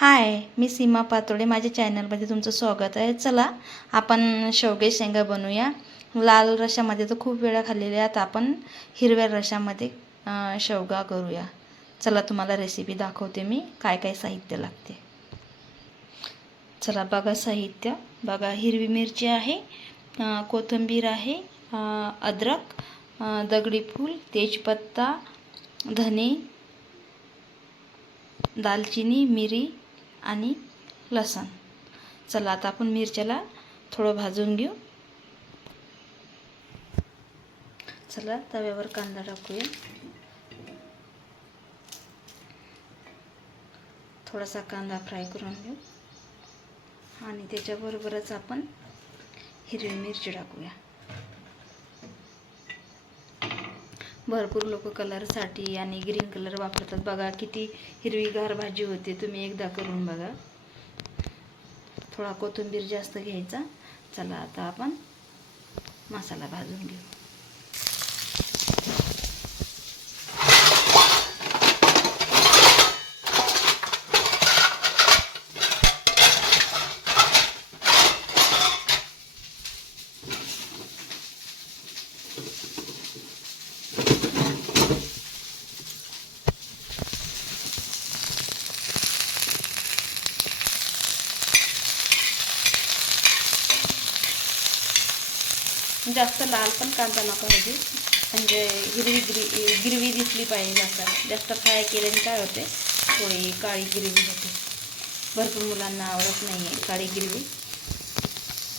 हाय, मी सीमा पातोडे. माझ्या चॅनलमध्ये तुमचं स्वागत आहे. चला आपण शेवगे शेंगा बनवूया. लाल रशामध्ये तर खूप वेळा खाल्लेल्या आहेत. आपण हिरव्या रशामध्ये शेवगा करूया. चला तुम्हाला रेसिपी दाखवते मी काय काय साहित्य लागते. चला बघा साहित्य. बघा हिरवी मिरची आहे, कोथिंबीर आहे, अद्रक, दगडी फूल, तेजपत्ता, धने, दालचिनी, मिरी आणि लसण. चला आता आपण मिरच्याला थोडं भाजून घेऊ. चला तव्यावर कांदा टाकूया. थोडासा कांदा फ्राय करून घेऊ आणि त्याच्याबरोबरच आपण हिरवी मिरची टाकूया. भरपूर लोक कलरसाठी आणि ग्रीन कलर वापरतात. बघा किती हिरवीगार भाजी होते. तुम्ही एकदा करून बघा. थोडा कोथिंबीर जास्त घ्यायचा. चला आता आपण मसाला भाजून घेऊ. जास्त लाल पण कांदा नका पाहिजे, म्हणजे गिरवी दिसली पाहिजे. जास्त फ्राय केल्याने काय होते, थोडी काळी गिरवी होते. भरपूर मुलांना आवडत नाही आहे काळी गिरवी.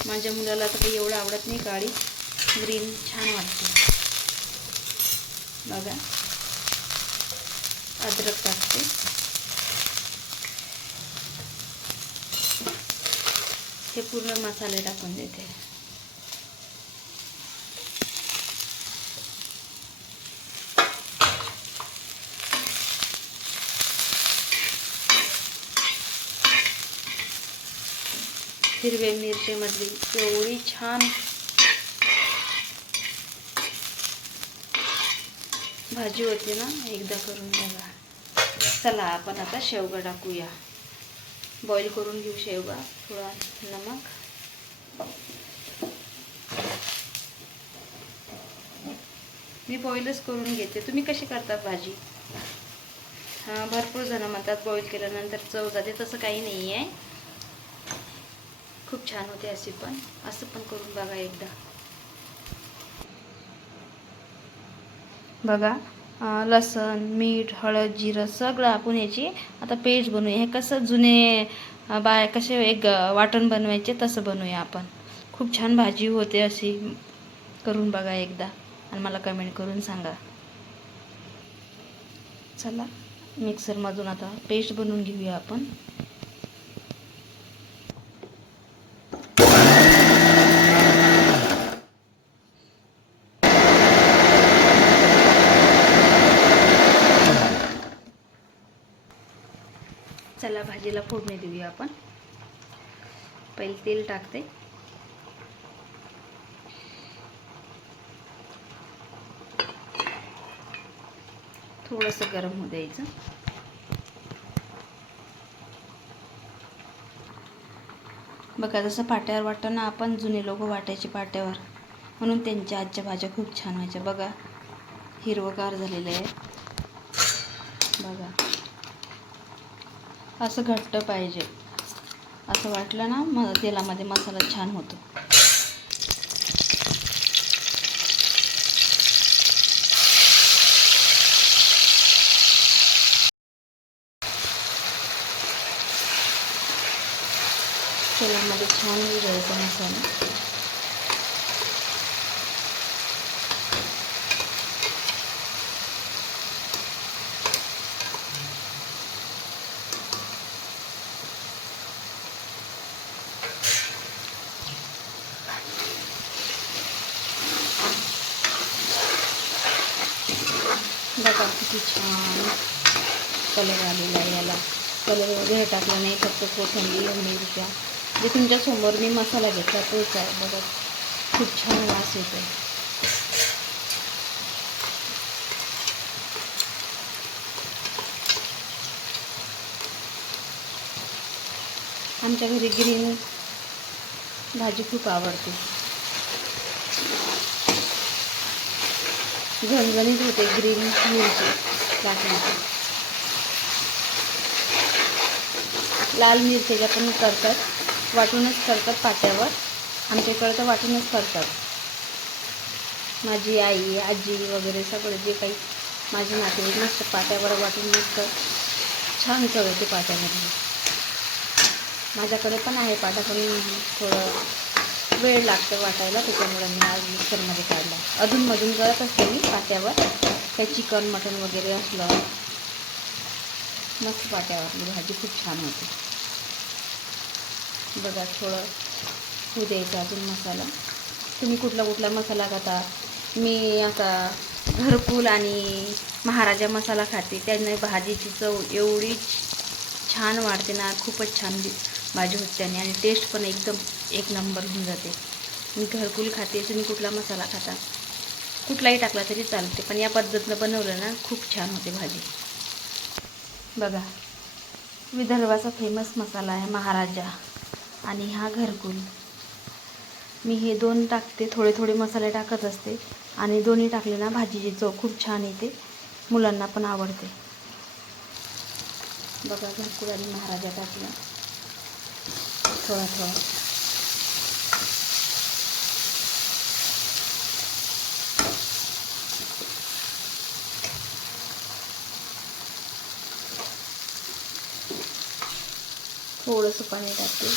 माझ्या मुलाला तर काही एवढं आवडत नाही. काळी ग्रीन छान वाटते. बघा अद्रक टाकते. हे पूर्ण मसाले टाकून देते. हिरव्या मिरचीमधली एवढी छान भाजी होते ना, एकदा करून बघा. चला आपण आता शेवगा टाकूया. बॉईल करून घेऊ शेवगा. थोडा नमक, मी बॉईलच करून घेते. तुम्ही कशी करतात भाजी? भरपूर जण म्हणतात बॉईल केल्यानंतर चव जाते. तसं काही नाही आहे, खूप छान होते. असं पण करून बघा एकदा. बघा लसण, मीठ, हळद, जिरं सगळं आपण याची आता पेस्ट बनवूया. हे कसं जुने बाय कसे एक वाटण बनवायचे तसं बनवूया आपण. खूप छान भाजी होते. अशी करून बघा एकदा आणि मला कमेंट करून सांगा. चला मिक्सरमधून आता पेस्ट बनवून घेऊया आपण. चला भाजीला फोडणी देऊया आपण. पहिले तेल टाकते. थोडंसं गरम होऊ द्यायचं. बघा जसं पाट्यावर वाटतं ना, आपण जुने लोक वाटायचे पाट्यावर, म्हणून त्यांच्या आजच्या भाज्या खूप छान व्हायच्या. बघा हिरवगार झालेलं आहे. बघा असं घट्ट पाहिजे. असं वाटलं ना तेलामध्ये मसाला छान होतो. तेलामध्ये छान विरघळायचा मसाला. बघा किती छान कलर आलेला आहे. याला कलर वगैरे टाकला नाही, फक्त कोथिंबीर, मिरच्या. जे तुमच्यासमोर मी मसाला घेतला तोच आहे. बघा खूप छान वास येतो. आमच्या घरी ग्रीन भाजी खूप आवडते. झणझणीत होते ग्रीन मिरची टाकण्याची. लाल मिरच्या पण करतात, वाटूनच करतात पाट्यावर. आमच्याकडे तर वाटूनच करतात. माझी आई, आजी वगैरे सगळे जे काही माझे नातेवाईक मस्त पाट्यावर वाटून मस्त छान चव येते पाट्यामध्ये. माझ्याकडे पण आहे पाटा, पण थोडं वेळ लागतं वाटायला, त्याच्यामुळे मी आज मिक्सरमध्ये काढला. अधूनमधून करत असते मी पाट्यावर, काही चिकन मटण वगैरे असलं मस्त पाट्यावरली भाजी खूप छान होते. बघा थोडं होऊ द्यायचं अजून मसाला. तुम्ही कुठला कुठला मसाला खाता? मी आता घरकुल आणि महाराजा मसाला खाते, त्याने भाजीची चव एवढी छान वाढते ना, खूपच छान भाजी होते आणि टेस्ट पण एकदम एक नंबर होऊन जाते. मी घरकुल खाते. तुम्ही कुठला मसाला खाता? कुठलाही टाकला तरी चालते, पण या पद्धतीनं बनवलं ना खूप छान होते भाजी. बघा विदर्भाचा फेमस मसाला आहे महाराजा आणि हा घरकुल. मी हे दोन टाकते, थोडे थोडे मसाले टाकत असते आणि दोन्ही टाकले ना भाजीची चव खूप छान येते, मुलांना पण आवडते. बघा घरकुल आणि महाराजा टाकला थोडा थोडा. थोडंसं पाणी टाकते.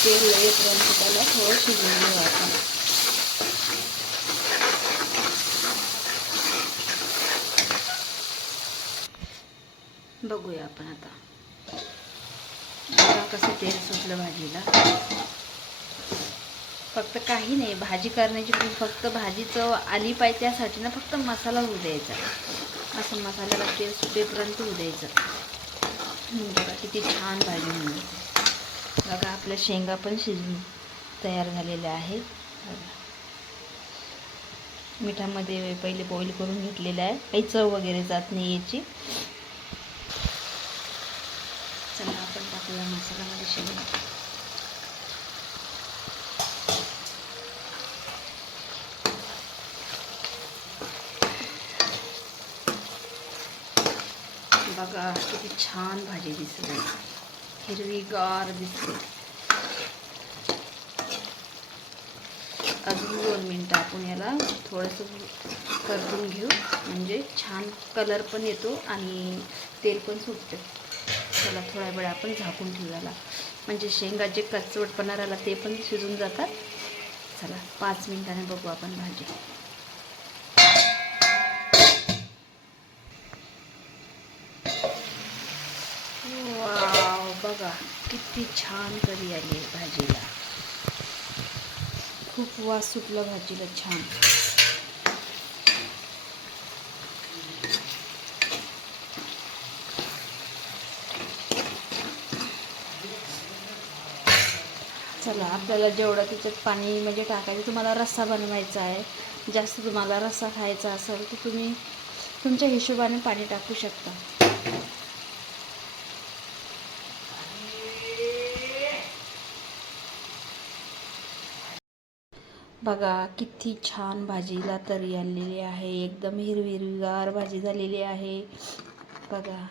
तेल येईपर्यंत त्याला थोडं शिजवून घेऊ आपण. बघूया आपण आता कसं तेल सुटलं भाजीला. फक्त काही नाही, भाजी करण्याची फक्त भाजी चव आली पाहिजे त्यासाठी ना फक्त मसाला होऊ द्यायचा. असं मसाल्याला तेल सुटेपर्यंत होऊ द्यायचं. बघा किती छान भाजी होईल. बघा आपल्या शेंगा पण शिजून तयार झालेल्या आहेत. मिठामध्ये पहिले बॉईल करून घेतलेलं आहे, काही चव वगैरे जात नाही याची. चला आपण टाकूया मसाल्यामध्ये शेंगा. बघा किती छान भाजी दिसते, हिरवीगार दिसते. अजून 2 मिनिटं आपण याला थोडंसं परतून घेऊ, म्हणजे छान कलर पण येतो आणि तेल पण सुटते. चला थोडा वेळ आपण झाकून ठेवू याला, म्हणजे शेंगा जे कचवटपणा राहिला ते पण शिजून जातात. चला 5 मिनिटांनी बघू आपण भाजी. वाव, बघा किती छान करी आली भाजीला. खूप वास सुटला भाजीला छान. चला आपल्याला जेवढं त्याच्यात पाणी म्हणजे टाकायचं, तुम्हाला रस्सा बनवायचा आहे, जास्त तुम्हाला रस्सा खायचा असेल तर तुम्ही तुमच्या हिशोबाने पाणी टाकू शकता. बघा किती छान भाजीला तरी आलेली आहे, एकदम हिरवीगार भाजी झालेली आहे. बघा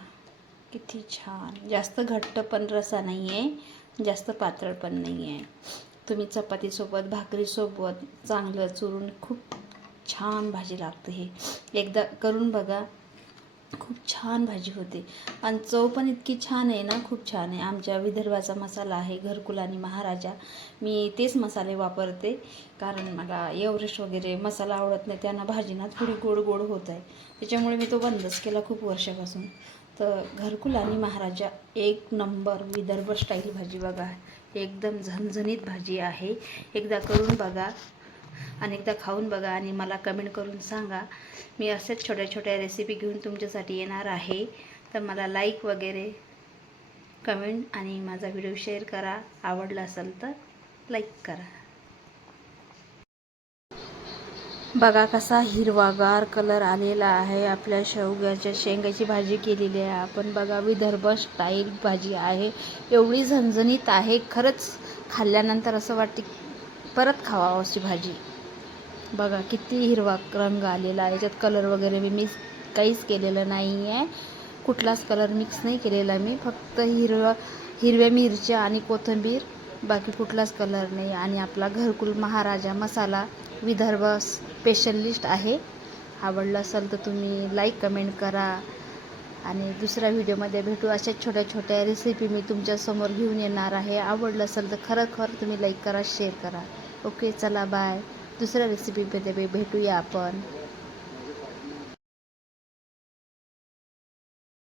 किती छान. जास्त घट्ट पण रस्सा नाही आहे, जास्त पातळ पण नाही आहे. तुम्ही चपातीसोबत भाकरीसोबत चांगलं चुरून खूप छान भाजी लागते. हे एकदा करून बघा, खूप छान भाजी होते आणि चव पण इतकी छान आहे ना, खूप छान आहे. आमच्या विदर्भाचा मसाला आहे घरकुल आणि महाराजा. मी तेच मसाले वापरते, कारण मला एव्हरेस्ट वगैरे मसाला आवडत नाही, त्यांना भाजी ना थोडी गोड गोड होत आहे, त्याच्यामुळे मी तो बंदच केला खूप वर्षापासून. तर घरकुल आणि महाराजा एक नंबर विदर्भ स्टाईल भाजी. बघा एकदम झणझणीत भाजी आहे, एकदा करून बघा. अनेकदा खाऊन बघा आणि मला कमेंट करून सांगा. मी असेच छोट्या छोट्या रेसिपी घेऊन तुमच्यासाठी येणार आहे. तर मला लाईक वगैरे कमेंट आणि माझा व्हिडिओ शेअर करा. आवडला असेल तर लाईक करा. बघा कसा हिरवागार कलर आलेला आहे. आपल्या शेवग्याच्या शेंगाची भाजी केलेली आहे आपण. बघा विदर्भ स्टाईल भाजी आहे. एवढी झणझणीत आहे, खरंच खाल्ल्यानंतर असं वाटते परत खावावं अशी भाजी. बघा किती हिरवा रंग आलेला आहे. याच्यात कलर वगैरे मी मिक्स काहीच केलेलं नाही आहे. कुठलाच कलर मिक्स नाही केलेला मी. फक्त हिरव्या मिरच्या आणि कोथिंबीर, बाकी कुठलाच कलर नाही. आणि आपला घरकुल महाराजा मसाला विदर्भ स्पेशलिस्ट आहे. आवडलं असेल तर तुम्ही लाईक कमेंट करा. आणि दुसऱ्या व्हिडिओमध्ये भेटू. अशाच छोट्या छोट्या रेसिपी मी तुमच्यासमोर घेऊन येणार आहे. आवडलं असेल तर खरं तुम्ही लाईक करा, शेअर करा. ओके, चला बाय. दुसऱ्या रेसिपीमध्ये भेटूया आपण.